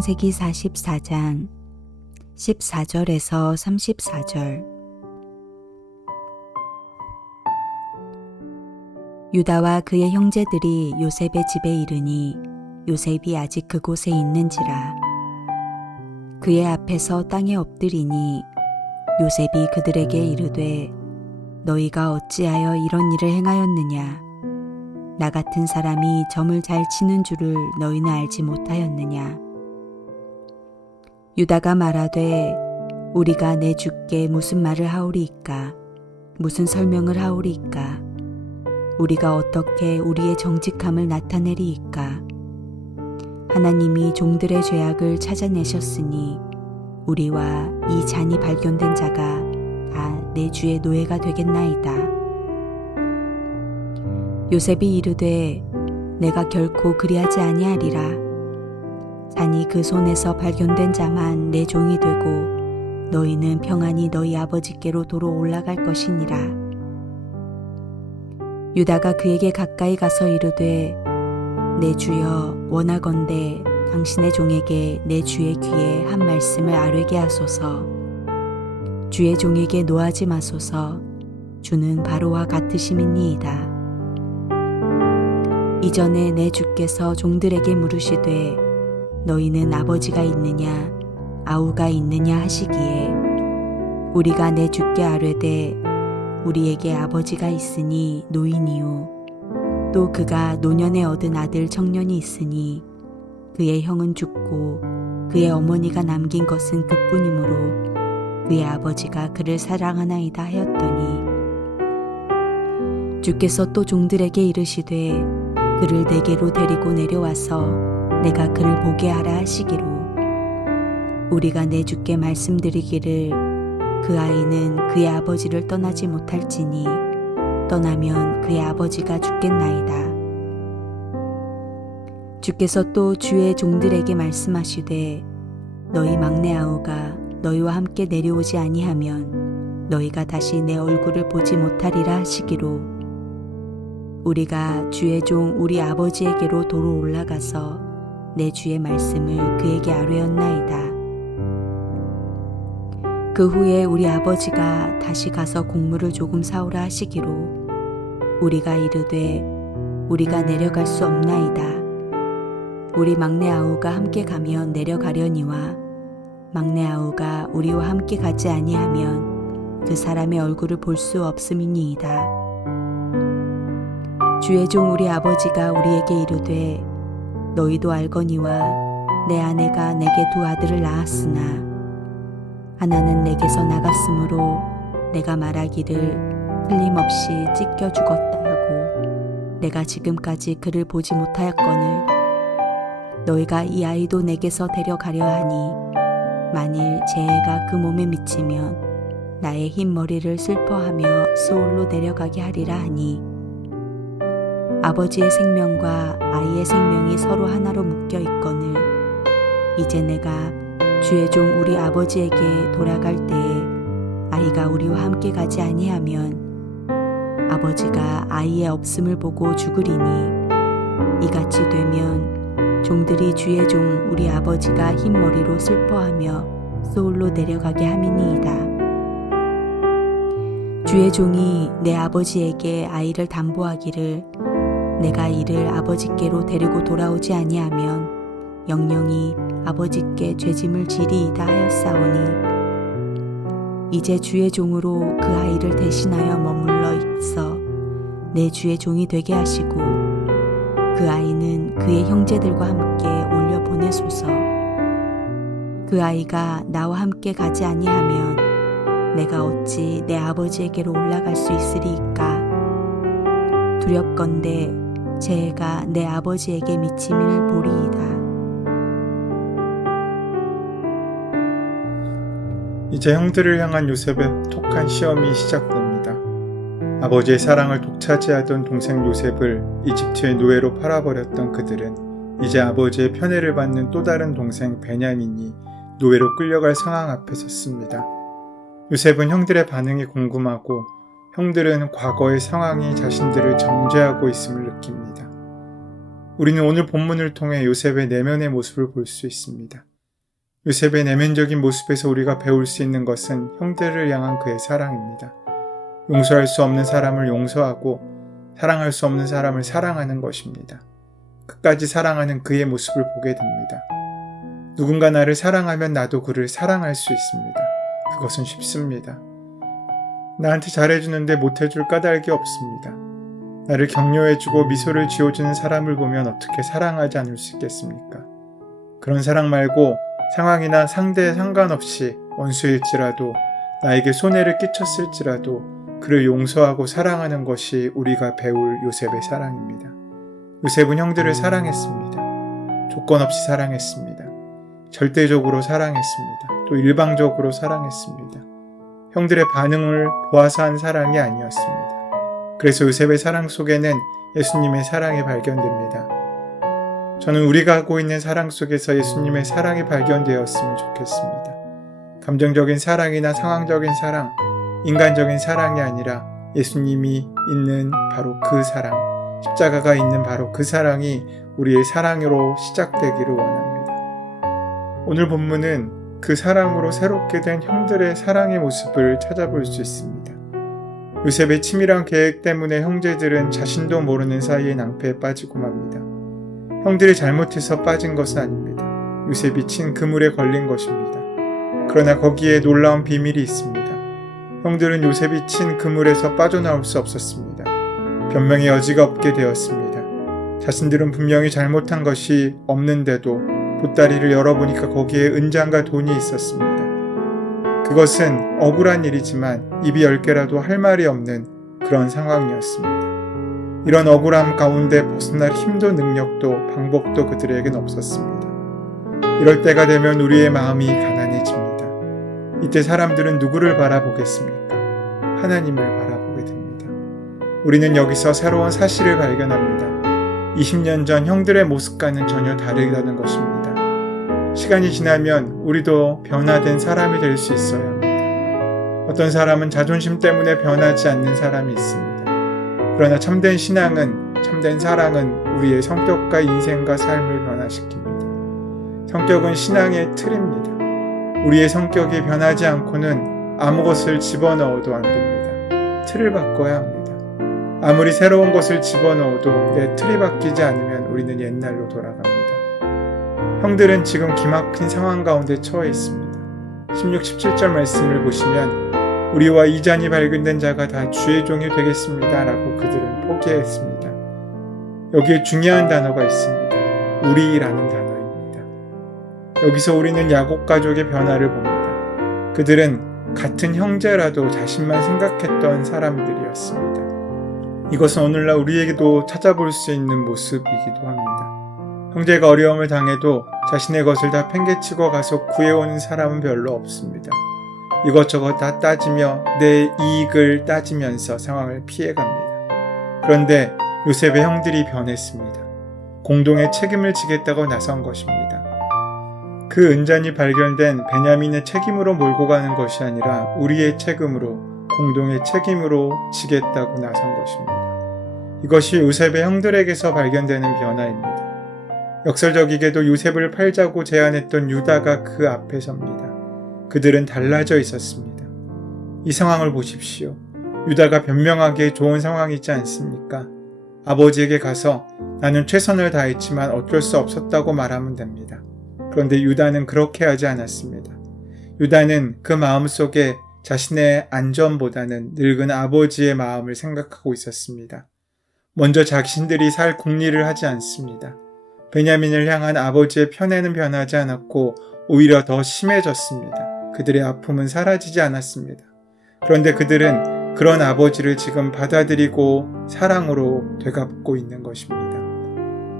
창세기 44장 14절에서 34절. 유다와 그의 형제들이 요셉의 집에 이르니 요셉이 아직 그곳에 있는지라. 그의 앞에서 땅에 엎드리니 요셉이 그들에게 이르되 너희가 어찌하여 이런 일을 행하였느냐? 나 같은 사람이 점을 잘 치는 줄을 너희는 알지 못하였느냐? 유다가 말하되 우리가 내 주께 무슨 말을 하오리이까? 무슨 설명을 하오리이까? 우리가 어떻게 우리의 정직함을 나타내리이까? 하나님이 종들의 죄악을 찾아내셨으니 우리와 이 잔이 발견된 자가 다 내 주의 노예가 되겠나이다. 요셉이 이르되 내가 결코 그리하지 아니하리라. 잔이 그 손에서 발견된 자만 내 종이 되고 너희는 평안히 너희 아버지께로 도로 올라갈 것이니라. 유다가 그에게 가까이 가서 이르되 내 주여 원하건대 당신의 종에게 내 주의 귀에 한 말씀을 아뢰게 하소서. 주의 종에게 노하지 마소서. 주는 바로와 같으심이니이다. 이전에 내 주께서 종들에게 물으시되 너희는 아버지가 있느냐 아우가 있느냐 하시기에 우리가 내 주께 아뢰되 우리에게 아버지가 있으니 노인이요 또 그가 노년에 얻은 아들 청년이 있으니 그의 형은 죽고 그의 어머니가 남긴 것은 그뿐이므로 그의 아버지가 그를 사랑하나이다 하였더니 주께서 또 종들에게 이르시되 그를 내게로 데리고 내려와서 내가 그를 보게 하라 하시기로 우리가 내 주께 말씀드리기를 그 아이는 그의 아버지를 떠나지 못할지니 떠나면 그의 아버지가 죽겠나이다. 주께서 또 주의 종들에게 말씀하시되 너희 막내 아우가 너희와 함께 내려오지 아니하면 너희가 다시 내 얼굴을 보지 못하리라 하시기로 우리가 주의 종 우리 아버지에게로 도로 올라가서 내 주의 말씀을 그에게 아뢰었나이다. 그 후에 우리 아버지가 다시 가서 곡물을 조금 사오라 하시기로 우리가 이르되 우리가 내려갈 수 없나이다. 우리 막내 아우가 함께 가면 내려가려니와 막내 아우가 우리와 함께 가지 아니하면 그 사람의 얼굴을 볼 수 없음이니이다. 주의 종 우리 아버지가 우리에게 이르되 너희도 알거니와 내 아내가 내게 두 아들을 낳았으나 하나는 내게서 나갔으므로 내가 말하기를 틀림없이 찢겨 죽었다 하고 내가 지금까지 그를 보지 못하였거늘 너희가 이 아이도 내게서 데려가려 하니 만일 재해가 그 몸에 미치면 나의 흰 머리를 슬퍼하며 스올로 내려가게 하리라 하니 아버지의 생명과 아이의 생명이 서로 하나로 묶여 있거늘 이제 내가 주의 종 우리 아버지에게 돌아갈 때에 아이가 우리와 함께 가지 아니하면 아버지가 아이의 없음을 보고 죽으리니 이같이 되면 종들이 주의 종 우리 아버지가 흰 머리로 슬퍼하며 소울로 내려가게 함이니이다. 주의 종이 내 아버지에게 아이를 담보하기를 내가 이를 아버지께로 데리고 돌아오지 아니하면 영영이 아버지께 죄짐을 지리이다 하였사오니 이제 주의 종으로 그 아이를 대신하여 머물러 있어 내 주의 종이 되게 하시고 그 아이는 그의 형제들과 함께 올려 보내소서. 그 아이가 나와 함께 가지 아니하면 내가 어찌 내 아버지에게로 올라갈 수 있으리이까? 두렵건대 재해가 내 아버지에게 미침을 보리이다. 이제 형들을 향한 요셉의 독한 시험이 시작됩니다. 아버지의 사랑을 독차지하던 동생 요셉을 이집트의 노예로 팔아버렸던 그들은 이제 아버지의 편애를 받는 또 다른 동생 베냐민이 노예로 끌려갈 상황 앞에 섰습니다. 요셉은 형들의 반응이 궁금하고 형들은 과거의 상황이 자신들을 정죄하고 있음을 느낍니다. 우리는 오늘 본문을 통해 요셉의 내면의 모습을 볼 수 있습니다. 요셉의 내면적인 모습에서 우리가 배울 수 있는 것은 형제를 향한 그의 사랑입니다. 용서할 수 없는 사람을 용서하고 사랑할 수 없는 사람을 사랑하는 것입니다. 끝까지 사랑하는 그의 모습을 보게 됩니다. 누군가 나를 사랑하면 나도 그를 사랑할 수 있습니다. 그것은 쉽습니다. 나한테 잘해주는데 못해줄 까닭이 없습니다. 나를 격려해주고 미소를 지어주는 사람을 보면 어떻게 사랑하지 않을 수 있겠습니까? 그런 사랑 말고 상황이나 상대에 상관없이 원수일지라도 나에게 손해를 끼쳤을지라도 그를 용서하고 사랑하는 것이 우리가 배울 요셉의 사랑입니다. 요셉은 형들을 사랑했습니다. 조건 없이 사랑했습니다. 절대적으로 사랑했습니다. 또 일방적으로 사랑했습니다. 형들의 반응을 보아서 한 사랑이 아니었습니다. 그래서 요셉의 사랑 속에는 예수님의 사랑이 발견됩니다. 저는 우리가 하고 있는 사랑 속에서 예수님의 사랑이 발견되었으면 좋겠습니다. 감정적인 사랑이나 상황적인 사랑, 인간적인 사랑이 아니라 예수님이 있는 바로 그 사랑, 십자가가 있는 바로 그 사랑이 우리의 사랑으로 시작되기를 원합니다. 오늘 본문은 그 사랑으로 새롭게 된 형들의 사랑의 모습을 찾아볼 수 있습니다. 요셉의 치밀한 계획 때문에 형제들은 자신도 모르는 사이에 낭패에 빠지고 맙니다. 형들이 잘못해서 빠진 것은 아닙니다. 요셉이 친 그물에 걸린 것입니다. 그러나 거기에 놀라운 비밀이 있습니다. 형들은 요셉이 친 그물에서 빠져나올 수 없었습니다. 변명의 여지가 없게 되었습니다. 자신들은 분명히 잘못한 것이 없는데도 보따리를 열어보니까 거기에 은장과 돈이 있었습니다. 그것은 억울한 일이지만 입이 10개라도 할 말이 없는 그런 상황이었습니다. 이런 억울함 가운데 벗어날 힘도 능력도 방법도 그들에겐 없었습니다. 이럴 때가 되면 우리의 마음이 가난해집니다. 이때 사람들은 누구를 바라보겠습니까? 하나님을 바라보게 됩니다. 우리는 여기서 새로운 사실을 발견합니다. 20년 전 형들의 모습과는 전혀 다르다는 것입니다. 시간이 지나면 우리도 변화된 사람이 될 수 있어야 합니다. 어떤 사람은 자존심 때문에 변하지 않는 사람이 있습니다. 그러나 참된 신앙은, 참된 사랑은 우리의 성격과 인생과 삶을 변화시킵니다. 성격은 신앙의 틀입니다. 우리의 성격이 변하지 않고는 아무 것을 집어넣어도 안 됩니다. 틀을 바꿔야 합니다. 아무리 새로운 것을 집어넣어도 내 틀이 바뀌지 않으면 우리는 옛날로 돌아갑니다. 형들은 지금 기막힌 상황 가운데 처해 있습니다. 16, 17절 말씀을 보시면 우리와 이잔이 발견된 자가 다 주의 종이 되겠습니다 라고 그들은 포기했습니다. 여기에 중요한 단어가 있습니다. 우리라는 단어입니다. 여기서 우리는 야곱 가족의 변화를 봅니다. 그들은 같은 형제라도 자신만 생각했던 사람들이었습니다. 이것은 오늘날 우리에게도 찾아볼 수 있는 모습이기도 합니다. 형제가 어려움을 당해도 자신의 것을 다 팽개치고 가서 구해오는 사람은 별로 없습니다. 이것저것 다 따지며 내 이익을 따지면서 상황을 피해갑니다. 그런데 요셉의 형들이 변했습니다. 공동의 책임을 지겠다고 나선 것입니다. 그 은잔이 발견된 베냐민의 책임으로 몰고 가는 것이 아니라 우리의 책임으로, 공동의 책임으로 지겠다고 나선 것입니다. 이것이 요셉의 형들에게서 발견되는 변화입니다. 역설적이게도 요셉을 팔자고 제안했던 유다가 그 앞에 섭니다. 그들은 달라져 있었습니다. 이 상황을 보십시오. 유다가 변명하기에 좋은 상황이지 않습니까? 아버지에게 가서 나는 최선을 다했지만 어쩔 수 없었다고 말하면 됩니다. 그런데 유다는 그렇게 하지 않았습니다. 유다는 그 마음속에 자신의 안전보다는 늙은 아버지의 마음을 생각하고 있었습니다. 먼저 자신들이 살 궁리를 하지 않습니다. 베냐민을 향한 아버지의 편애는 변하지 않았고 오히려 더 심해졌습니다. 그들의 아픔은 사라지지 않았습니다. 그런데 그들은 그런 아버지를 지금 받아들이고 사랑으로 되갚고 있는 것입니다.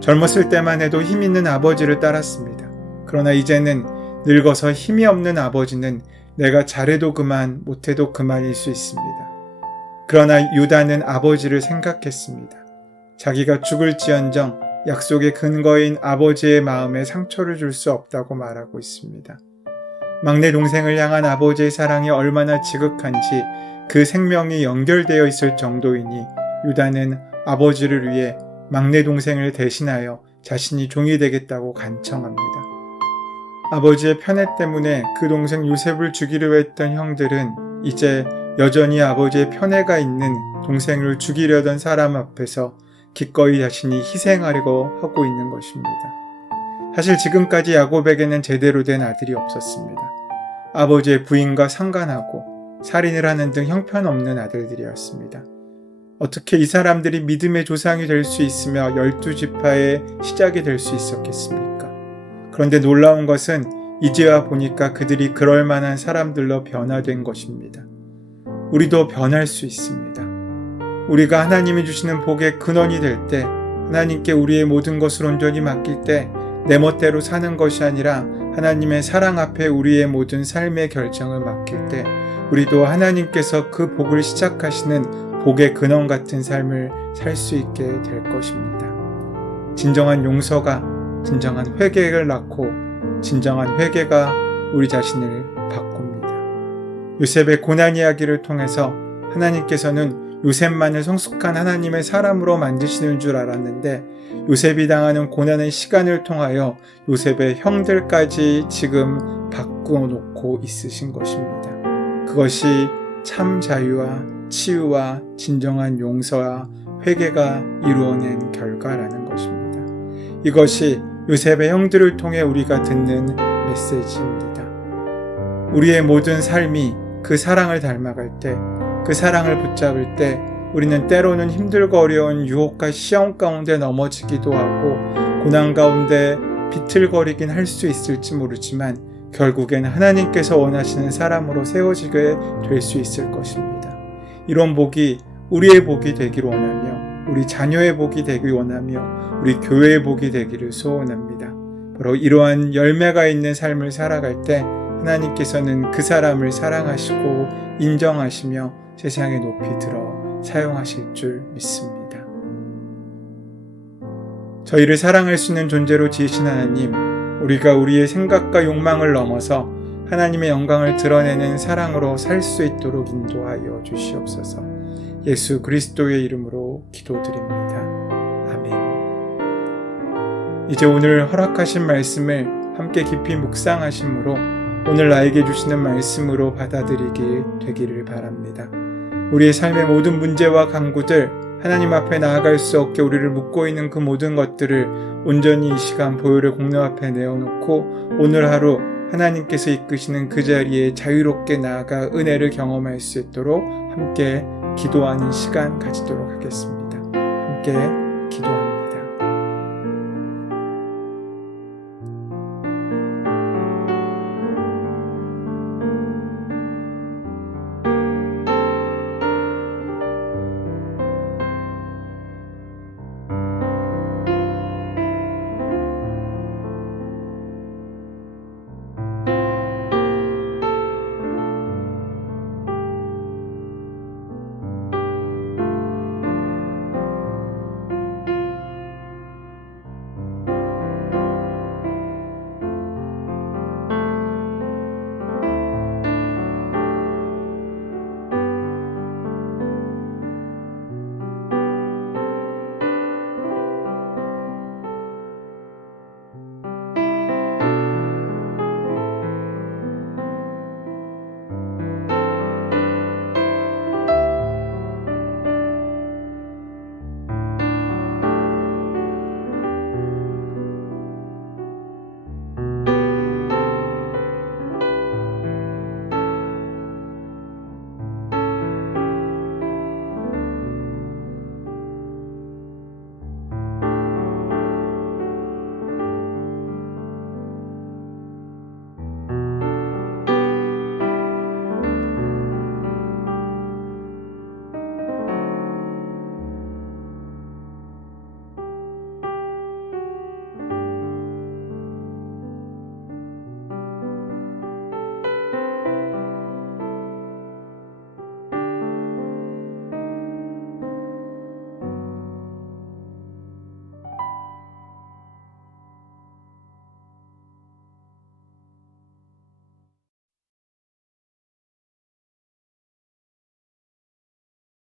젊었을 때만 해도 힘 있는 아버지를 따랐습니다. 그러나 이제는 늙어서 힘이 없는 아버지는 내가 잘해도 그만, 못해도 그만일 수 있습니다. 그러나 유다는 아버지를 생각했습니다. 자기가 죽을지언정 약속의 근거인 아버지의 마음에 상처를 줄 수 없다고 말하고 있습니다. 막내 동생을 향한 아버지의 사랑이 얼마나 지극한지 그 생명이 연결되어 있을 정도이니 유다는 아버지를 위해 막내 동생을 대신하여 자신이 종이 되겠다고 간청합니다. 아버지의 편애 때문에 그 동생 요셉을 죽이려 했던 형들은 이제 여전히 아버지의 편애가 있는 동생을 죽이려던 사람 앞에서 기꺼이 자신이 희생하려고 하고 있는 것입니다. 사실 지금까지 야곱에게는 제대로 된 아들이 없었습니다. 아버지의 부인과 상간하고 살인을 하는 등 형편없는 아들들이었습니다. 어떻게 이 사람들이 믿음의 조상이 될 수 있으며 12지파의 시작이 될 수 있었겠습니까? 그런데 놀라운 것은 이제와 보니까 그들이 그럴 만한 사람들로 변화된 것입니다. 우리도 변할 수 있습니다. 우리가 하나님이 주시는 복의 근원이 될 때, 하나님께 우리의 모든 것을 온전히 맡길 때 내 멋대로 사는 것이 아니라 하나님의 사랑 앞에 우리의 모든 삶의 결정을 맡길 때 우리도 하나님께서 그 복을 시작하시는 복의 근원 같은 삶을 살 수 있게 될 것입니다. 진정한 용서가 진정한 회개를 낳고 진정한 회개가 우리 자신을 바꿉니다. 요셉의 고난 이야기를 통해서 하나님께서는 요셉만을 성숙한 하나님의 사람으로 만드시는 줄 알았는데 요셉이 당하는 고난의 시간을 통하여 요셉의 형들까지 지금 바꾸어놓고 있으신 것입니다. 그것이 참 자유와 치유와 진정한 용서와 회개가 이루어낸 결과라는 것입니다. 이것이 요셉의 형들을 통해 우리가 듣는 메시지입니다. 우리의 모든 삶이 그 사랑을 닮아갈 때, 그 사랑을 붙잡을 때 우리는 때로는 힘들고 어려운 유혹과 시험 가운데 넘어지기도 하고 고난 가운데 비틀거리긴 할 수 있을지 모르지만 결국엔 하나님께서 원하시는 사람으로 세워지게 될 수 있을 것입니다. 이런 복이 우리의 복이 되기를 원하며 우리 자녀의 복이 되기를 원하며 우리 교회의 복이 되기를 소원합니다. 바로 이러한 열매가 있는 삶을 살아갈 때 하나님께서는 그 사람을 사랑하시고 인정하시며 세상에 높이 들어 사용하실 줄 믿습니다. 저희를 사랑할 수 있는 존재로 지으신 하나님, 우리가 우리의 생각과 욕망을 넘어서 하나님의 영광을 드러내는 사랑으로 살 수 있도록 인도하여 주시옵소서. 예수 그리스도의 이름으로 기도드립니다. 아멘. 이제 오늘 허락하신 말씀을 함께 깊이 묵상하심으로 오늘 나에게 주시는 말씀으로 받아들이길 되기를 바랍니다. 우리의 삶의 모든 문제와 간구들, 하나님 앞에 나아갈 수 없게 우리를 묶고 있는 그 모든 것들을 온전히 이 시간 보혈의 공로 앞에 내어놓고 오늘 하루 하나님께서 이끄시는 그 자리에 자유롭게 나아가 은혜를 경험할 수 있도록 함께 기도하는 시간 가지도록 하겠습니다. 함께